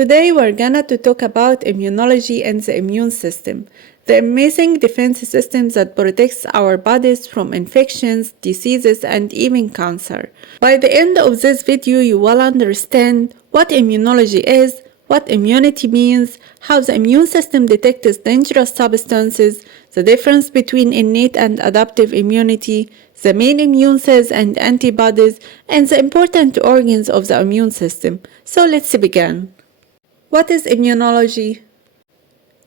Today we're gonna to talk about immunology and the immune system, the amazing defense system that protects our bodies from infections, diseases, and even cancer. By the end of this video, you will understand what immunology is, what immunity means, how the immune system detects dangerous substances, the difference between innate and adaptive immunity, the main immune cells and antibodies, and the important organs of the immune system. So let's begin. What is immunology?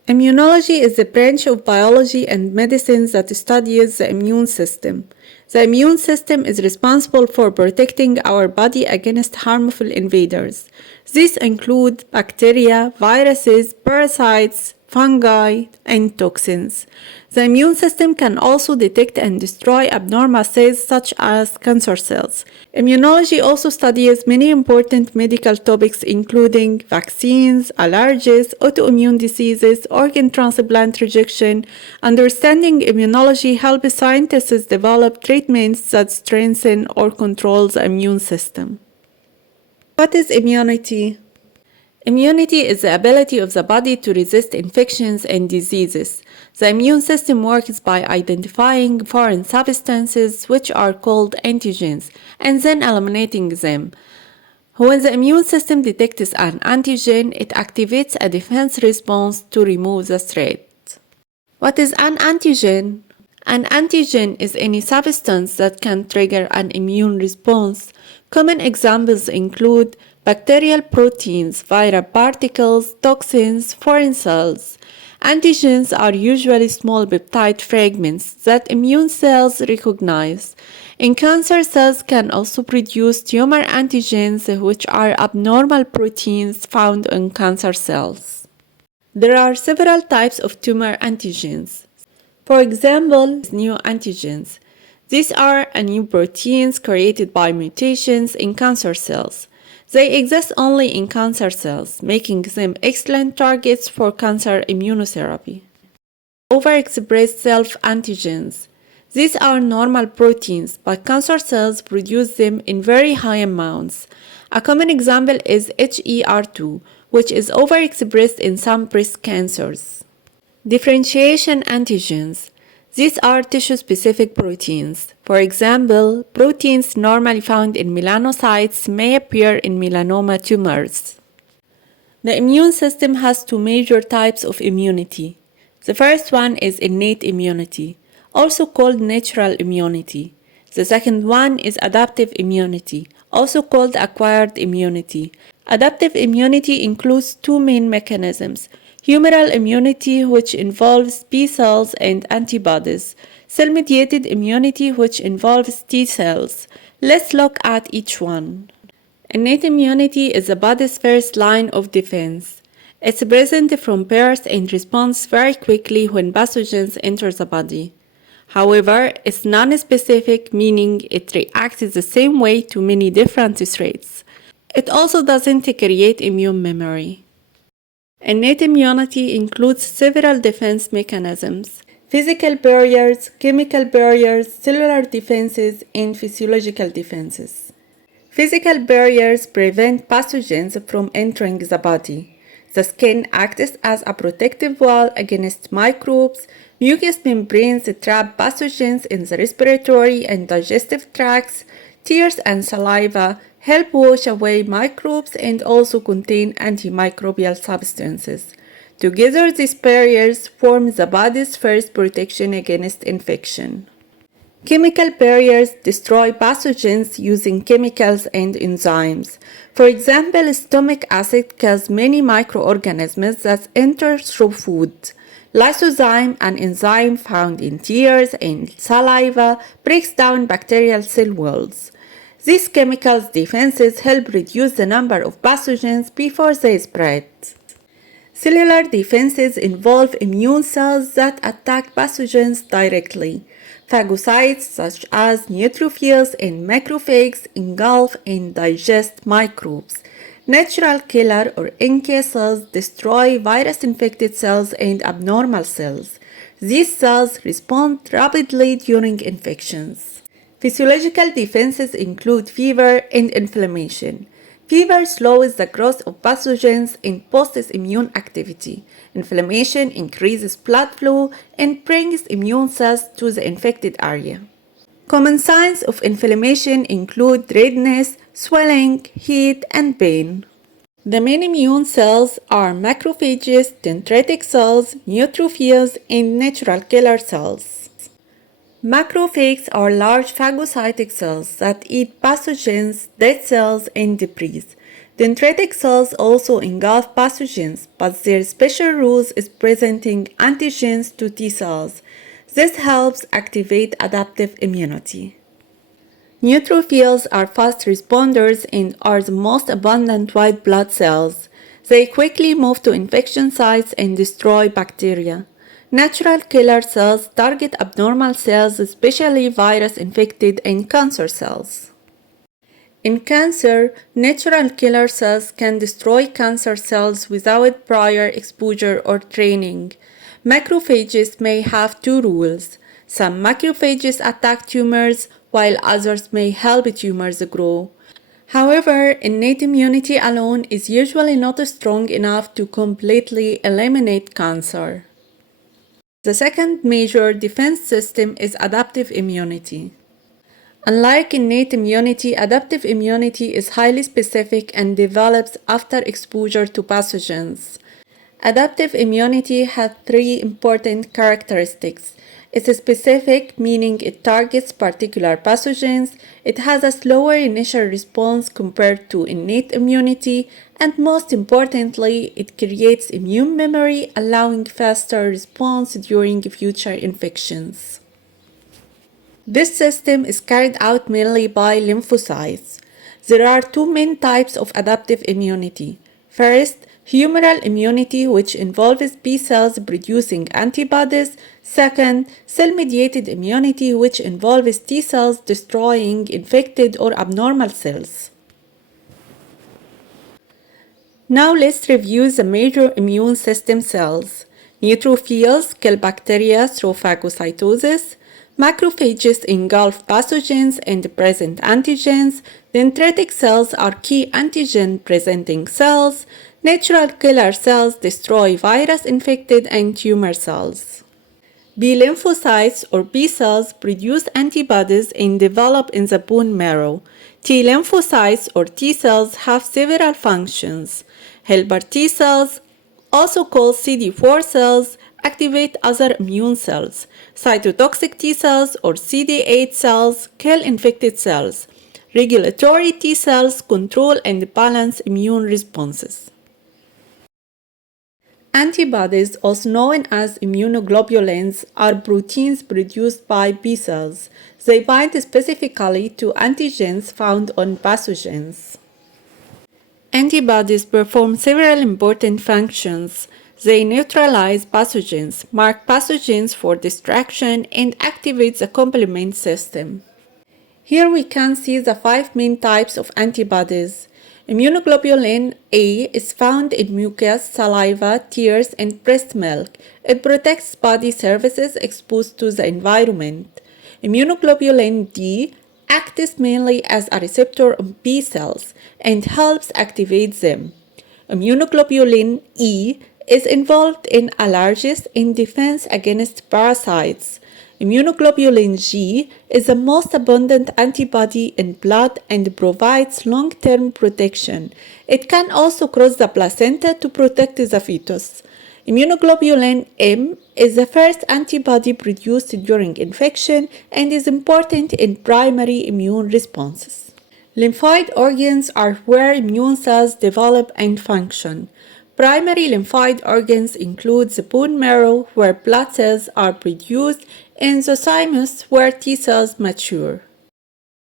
Immunology is the branch of biology and medicine that studies the immune system. The immune system is responsible for protecting our body against harmful invaders. These include bacteria, viruses, parasites, fungi, and toxins. The immune system can also detect and destroy abnormal cells such as cancer cells. Immunology also studies many important medical topics including vaccines, allergies, autoimmune diseases, organ transplant rejection. Understanding immunology helps scientists develop treatments that strengthen or control the immune system. What is immunity? Immunity is the ability of the body to resist infections and diseases. The immune system works by identifying foreign substances, which are called antigens, and then eliminating them. When the immune system detects an antigen, it activates a defense response to remove the threat. What is an antigen? An antigen is any substance that can trigger an immune response. Common examples include bacterial proteins, viral particles, toxins, foreign cells. Antigens are usually small peptide fragments that immune cells recognize. In cancer, cells can also produce tumor antigens, which are abnormal proteins found in cancer cells. There are several types of tumor antigens. For example, neoantigens. These are new proteins created by mutations in cancer cells. They exist only in cancer cells, making them excellent targets for cancer immunotherapy. Overexpressed self-antigens. These are normal proteins, but cancer cells produce them in very high amounts. A common example is HER2, which is overexpressed in some breast cancers. Differentiation antigens. These are tissue-specific proteins. For example, proteins normally found in melanocytes may appear in melanoma tumors. The immune system has two major types of immunity. The first one is innate immunity, also called natural immunity. The second one is adaptive immunity, also called acquired immunity. Adaptive immunity includes two main mechanisms: humoral immunity, which involves B cells and antibodies; cell-mediated immunity, which involves T cells. Let's look at each one. Innate immunity is the body's first line of defense. It's present from birth and responds very quickly when pathogens enter the body. However, it's non-specific, meaning it reacts the same way to many different threats. It also doesn't create immune memory. Innate immunity includes several defense mechanisms: physical barriers, chemical barriers, cellular defenses, and physiological defenses. Physical barriers prevent pathogens from entering the body. The skin acts as a protective wall against microbes. Mucous membranes trap pathogens in the respiratory and digestive tracts. Tears and saliva help wash away microbes and also contain antimicrobial substances. Together, these barriers form the body's first protection against infection. Chemical barriers destroy pathogens using chemicals and enzymes. For example, stomach acid kills many microorganisms that enter through food. Lysozyme, an enzyme found in tears and saliva, breaks down bacterial cell walls. These chemical defenses help reduce the number of pathogens before they spread. Cellular defenses involve immune cells that attack pathogens directly. Phagocytes such as neutrophils and macrophages engulf and digest microbes. Natural killer or NK cells destroy virus-infected cells and abnormal cells. These cells respond rapidly during infections. Physiological defenses include fever and inflammation. Fever slows the growth of pathogens and boosts immune activity. Inflammation increases blood flow and brings immune cells to the infected area. Common signs of inflammation include redness, swelling, heat, and pain. The main immune cells are macrophages, dendritic cells, neutrophils, and natural killer cells. Macrophages are large phagocytic cells that eat pathogens, dead cells, and debris. Dendritic cells also engulf pathogens, but their special role is presenting antigens to T cells. This helps activate adaptive immunity. Neutrophils are fast responders and are the most abundant white blood cells. They quickly move to infection sites and destroy bacteria. Natural killer cells target abnormal cells, especially virus-infected and cancer cells. In cancer, natural killer cells can destroy cancer cells without prior exposure or training. Macrophages may have two roles. Some macrophages attack tumors, while others may help tumors grow. However, innate immunity alone is usually not strong enough to completely eliminate cancer. The second major defense system is adaptive immunity. Unlike innate immunity, adaptive immunity is highly specific and develops after exposure to pathogens. Adaptive immunity has three important characteristics. It's specific, meaning it targets particular pathogens, it has a slower initial response compared to innate immunity, and most importantly, it creates immune memory, allowing faster response during future infections. This system is carried out mainly by lymphocytes. There are two main types of adaptive immunity. First, humoral immunity, which involves B cells producing antibodies. Second, cell-mediated immunity, which involves T cells destroying infected or abnormal cells. Now let's review the major immune system cells. Neutrophils kill bacteria through phagocytosis. Macrophages engulf pathogens and present antigens. Dendritic cells are key antigen-presenting cells. Natural killer cells destroy virus-infected and tumor cells. B lymphocytes or B cells produce antibodies and develop in the bone marrow. T lymphocytes or T cells have several functions. Helper T cells, also called CD4 cells, activate other immune cells. Cytotoxic T cells or CD8 cells kill infected cells. Regulatory T cells control and balance immune responses. Antibodies, also known as immunoglobulins, are proteins produced by B cells. They bind specifically to antigens found on pathogens. Antibodies perform several important functions. They neutralize pathogens, mark pathogens for destruction, and activate the complement system. Here we can see the five main types of antibodies. Immunoglobulin A is found in mucus, saliva, tears, and breast milk. It protects body surfaces exposed to the environment. Immunoglobulin D acts mainly as a receptor on B cells and helps activate them. Immunoglobulin E is involved in allergies and defense against parasites. Immunoglobulin G is the most abundant antibody in blood and provides long-term protection. It can also cross the placenta to protect the fetus. Immunoglobulin M is the first antibody produced during infection and is important in primary immune responses. Lymphoid organs are where immune cells develop and function. Primary lymphoid organs include the bone marrow, where blood cells are produced, and the thymus, where T cells mature.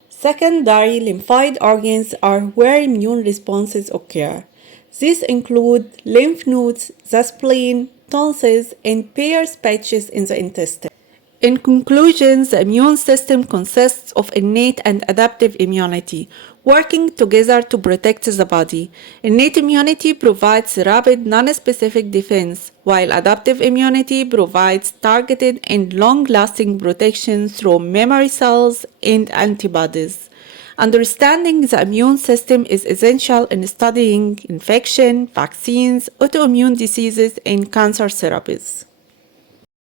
Secondary lymphoid organs are where immune responses occur. These include lymph nodes, the spleen, tonsils, and Peyer's patches in the intestine. In conclusion, the immune system consists of innate and adaptive immunity, working together to protect the body. Innate immunity provides rapid, non-specific defense, while adaptive immunity provides targeted and long-lasting protection through memory cells and antibodies. Understanding the immune system is essential in studying infection, vaccines, autoimmune diseases, and cancer therapies.